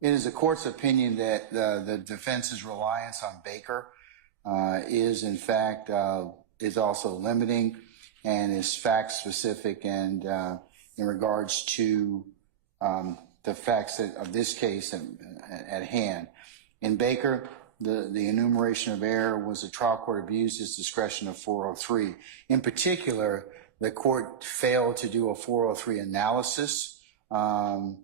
It is the court's opinion that the defense's reliance on Baker is in fact is also limiting and is fact specific, and in regards to the facts of this case at hand. In Baker, the enumeration of error was the trial court abused its discretion of 403. In particular, the court failed to do a 403 analysis, and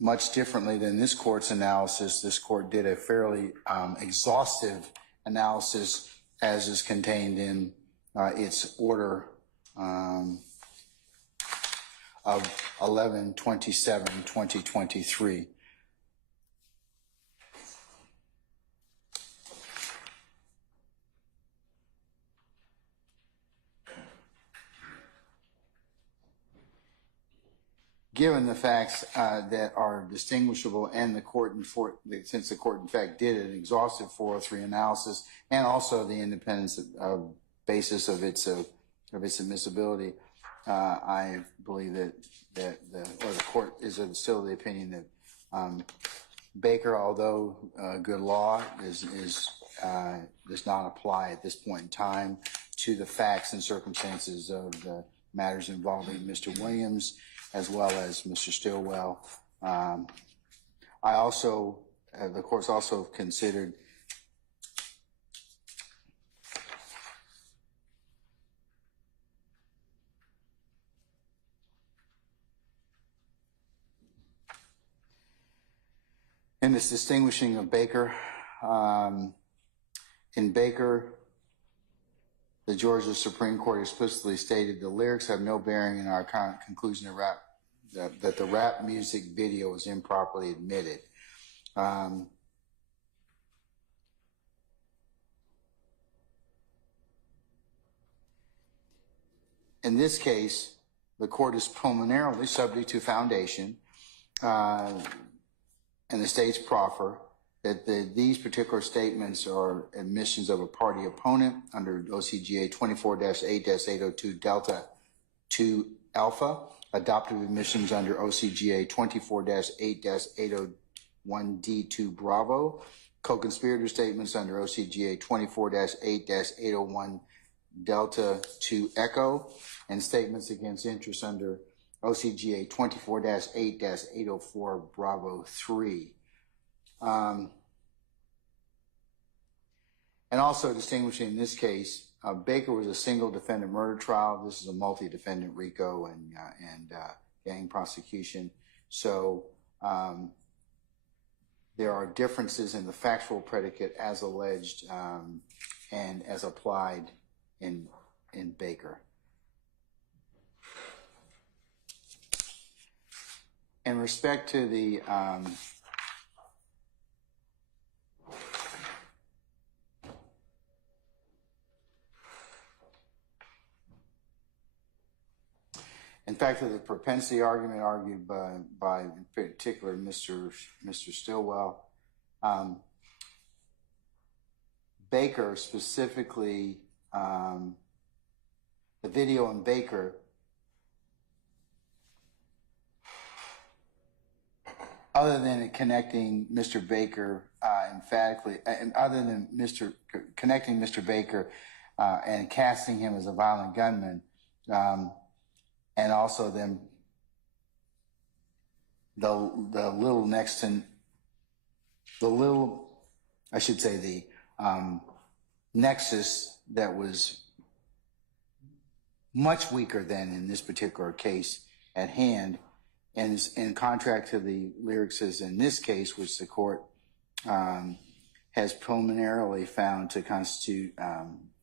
much differently than this court's analysis, this court did a fairly exhaustive analysis as is contained in its order of 11/27/2023. Given the facts that are distinguishable, and since the court in fact did an exhaustive 403 analysis, and also the independence of basis of its admissibility, I believe that the court is still the opinion that Baker, although good law, does not apply at this point in time to the facts and circumstances of the matters involving Mr. Williams as well as Mr. Stillwell. The court's also considered in this distinguishing of Baker. In Baker, the Georgia Supreme Court explicitly stated the lyrics have no bearing in our conclusion that the rap music video was improperly admitted. In this case, the court is preliminarily subject to foundation and the state's proffer that these particular statements are admissions of a party opponent under OCGA 24-8-802 Delta 2 Alpha, adoptive admissions under OCGA 24-8-801 D2 Bravo, co-conspirator statements under OCGA 24-8-801 Delta 2 Echo, and statements against interest under OCGA 24-8-804 Bravo 3. And also distinguishing in this case, Baker was a single defendant murder trial. This is a multi-defendant RICO and gang prosecution. So there are differences in the factual predicate as alleged and as applied in Baker. In respect to the the propensity argument argued by in particular Mr. Stillwell, Baker specifically, the video in Baker, other than connecting Mr. Baker emphatically, and other than connecting Mr. Baker and casting him as a violent gunman, and also then the nexus that was much weaker than in this particular case at hand, and is in contrast to the lyrics as in this case, which the court has preliminarily found to constitute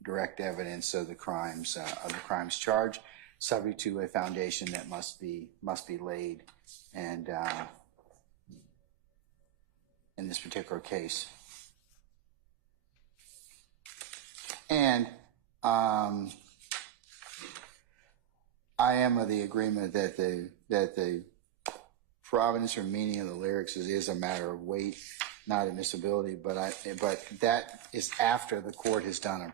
direct evidence of the crimes charged, subject to a foundation that must be laid, and in this particular case. And I am of the agreement that the provenance or meaning of the lyrics is a matter of weight, not admissibility. But that is after the court has done a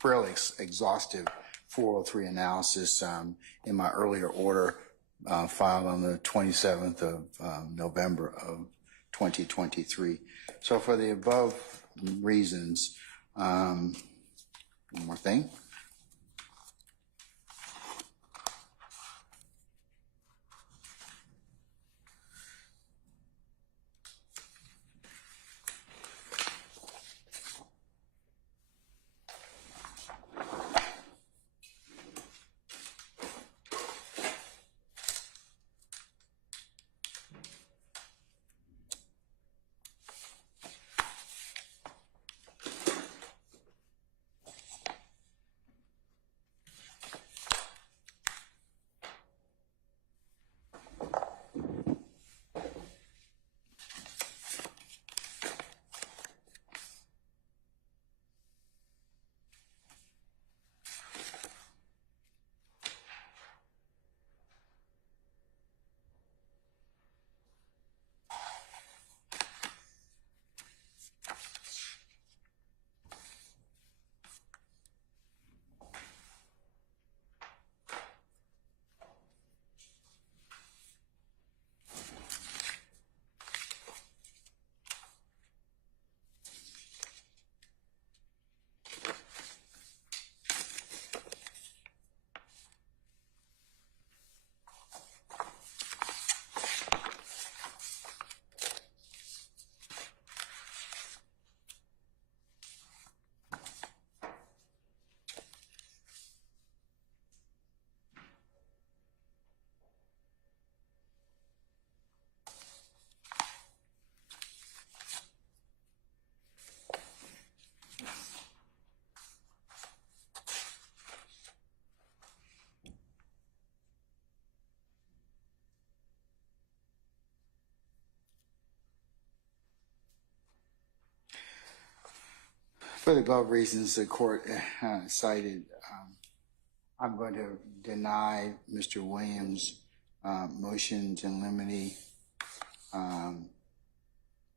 fairly exhaustive 403 analysis in my earlier order filed on the 27th of November of 2023. So for the above reasons, one more thing. For the above reasons the court cited, I'm going to deny Mr. Williams' motions in limine,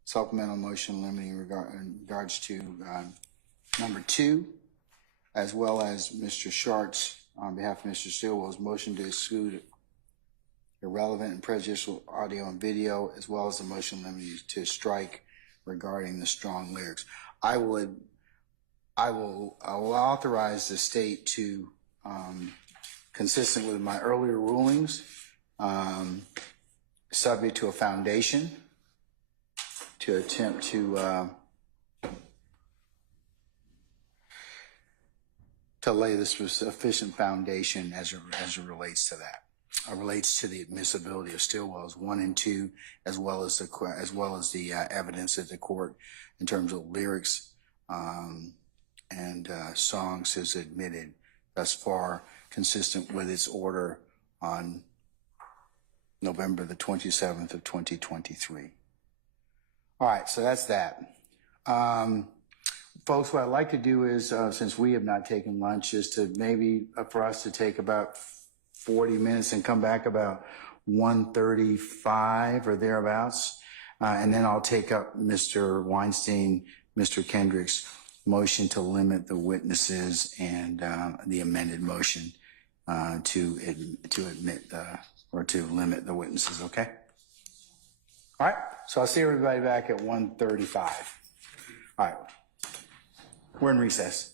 supplemental motion in limine in regards to number 2, as well as Mr. Shart's, on behalf of Mr. Stillwell's motion to exclude irrelevant and prejudicial audio and video, as well as the motion in limine to strike regarding the strong lyrics. I will authorize the state to, consistent with my earlier rulings, subject to a foundation, to attempt to lay this sufficient foundation as it relates to that. Relates to the admissibility of Stillwell's 1 and 2, as well as the evidence that the court, in terms of lyrics and songs, has admitted thus far, consistent with its order on November the 27th of 2023. All right, so that's that. Folks, what I'd like to do is, since we have not taken lunch, is to maybe for us to take about 40 minutes and come back about 1:35 or thereabouts. And then I'll take up Mr. Weinstein, Mr. Kendrick's motion to limit the witnesses and the amended motion to admit or to limit the witnesses, okay? All right, so I'll see everybody back at 1:35. All right, we're in recess.